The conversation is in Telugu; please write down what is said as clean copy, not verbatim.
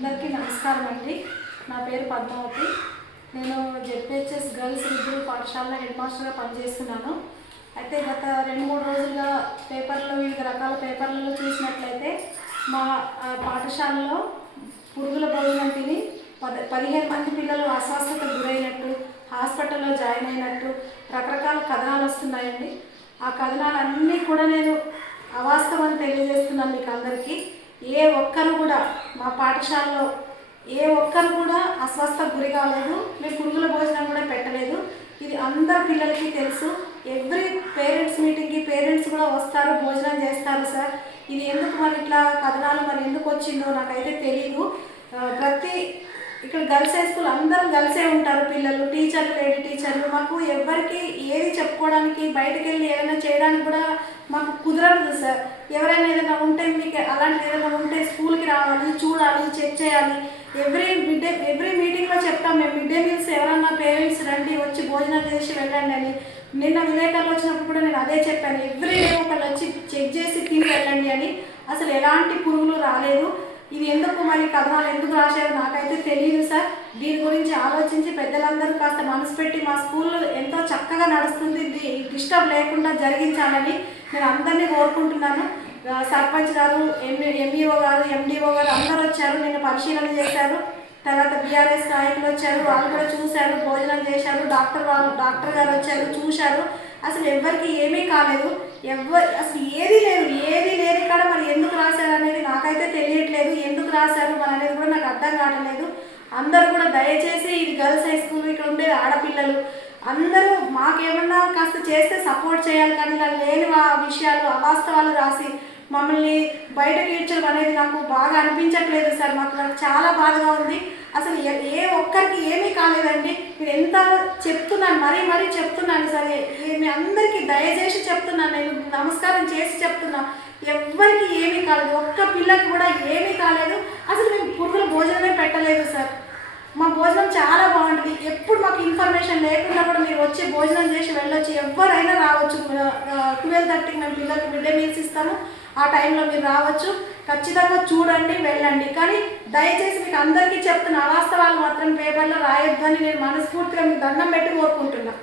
అందరికీ నమస్కారం అండి. నా పేరు పద్మావతి. నేను జెడ్పీహెచ్ఎస్ గర్ల్స్ విద్యుల పాఠశాలలో హెడ్ మాస్టర్గా పనిచేస్తున్నాను. అయితే గత 2-3 రోజులుగా పేపర్లో వివిధ రకాల పేపర్లలో చూసినట్లయితే మా పాఠశాలలో పురుగుల భోజనం తిని 15 మంది పిల్లలు అస్వస్థతకు గురైనట్టు, హాస్పిటల్లో జాయిన్ అయినట్టు రకరకాల కథనాలు వస్తున్నాయండి. ఆ కథనాలన్నీ కూడా నేను అవాస్తవం తెలియజేస్తున్నాను మీకు అందరికీ. ఏ ఒక్కరు కూడా మా పాఠశాలలో అస్వస్థకు గురి కాలేదు. మేము పురుగుల భోజనం కూడా పెట్టలేదు. ఇది అందరు పిల్లలకి తెలుసు. ఎవ్రీ పేరెంట్స్ మీటింగ్కి పేరెంట్స్ కూడా వస్తారు, భోజనం చేస్తారు సార్. ఇది ఎందుకు మరి ఇట్లా కథనాలు మరి ఎందుకు వచ్చిందో నాకైతే తెలీదు. ఇక్కడ గర్ల్స్ హై స్కూల్ అందరం కలిసే ఉంటారు పిల్లలు, టీచర్లు, లేడీ టీచర్లు. మాకు ఎవరికి ఏది చెప్పుకోవడానికి బయటకు వెళ్ళి ఏదైనా చేయడానికి కూడా మాకు కుదరదు సార్. ఎవరైనా ఏదైనా ఉంటే మీకు అలాంటిది ఏదైనా ఉంటే స్కూల్కి రావాలి, చూడాలి, చెక్ చేయాలి. ఎవ్రీ మీటింగ్లో చెప్తాం మేము. మిడ్ డే మీల్స్ ఎవరన్నా పేరెంట్స్ రండి, వచ్చి భోజనం చేసి వెళ్ళండి అని. నిన్న విలేకరులు వచ్చినప్పుడు కూడా నేను అదే చెప్పాను. ఎవ్రీ డే ఒకళ్ళు వచ్చి చెక్ చేసి తిని వెళ్ళండి అని. అసలు ఎలాంటి పురుగులు రాలేదు. ఇది ఎందుకు మరి కథనాలు ఎందుకు రాశారో నాకైతే తెలియదు సార్. దీని గురించి ఆలోచించి పెద్దలందరూ కాస్త మనసు పెట్టి మా స్కూల్ ఎంతో చక్కగా నడుస్తుంది, డిస్టర్బ్ లేకుండా జరిగించాలని నేను అందరినీ కోరుకుంటున్నాను. సర్పంచ్ గారు, ఎంఈఓ గారు, ఎండిఓ గారు అందరూ వచ్చారు, నిన్న పరిశీలన చేశారు. తర్వాత బీఆర్ఎస్ నాయకులు వచ్చారు, వాళ్ళు కూడా చూశారు, భోజనం చేశారు. డాక్టర్ గారు వచ్చారు, చూశారు. అసలు ఎవరికి ఏమీ కాలేదు. అసలు ఏది లేని కాడ మరి ఎందుకు రాశారు అనేది నాకైతే తెలియట్లేదు. ఎందుకు రాశారు మరి అనేది కూడా నాకు అర్థం కావట్లేదు. అందరూ కూడా దయచేసి ఇది గర్ల్స్ హై స్కూల్, ఇక్కడ ఉండే ఆడపిల్లలు అందరూ మాకేమన్నా కాస్త చేస్తే సపోర్ట్ చేయాలి. కానీ ఇలా లేని విషయాలు, అవాస్తవాలు రాసి మమ్మల్ని బయటకు ఈడ్చడం అనేది నాకు బాగా అనిపించట్లేదు సార్. నాకు చాలా బాధగా ఉంది. అసలు ఏ ఒక్కరికి ఏమీ కాలేదండి. నేను ఎంత చెప్తున్నాను, మరీ చెప్తున్నాను సరే. మీ అందరికీ దయచేసి చెప్తున్నాను, నేను నమస్కారం చేసి చెప్తున్నా. ఎవ్వరికి ఏమీ కాలేదు, ఒక్క పిల్లకి కూడా ఏమీ కాలేదు. అసలు మేము పురుగుల భోజనమే పెట్టలేదు సార్. మా భోజనం చాలా బాగుంటుంది. ఎప్పుడు మాకు ఇన్ఫర్మేషన్ లేకుండా కూడా మీరు వచ్చి భోజనం చేసి వెళ్ళొచ్చు, ఎవరైనా రావచ్చు. 12:30కి మేము పిల్లలకి మిడ్ డే మీల్స్ ఇస్తాము. ఆ టైంలో మీరు రావచ్చు, ఖచ్చితంగా చూడండి, వెళ్ళండి. కానీ దయచేసి మీకు అందరికీ చెప్తున్న అవాస్తవాలు మాత్రం పేపర్లో రాయొద్దని నేను మనస్ఫూర్తిగా మీకు దండం పెట్టి కోరుకుంటున్నాను.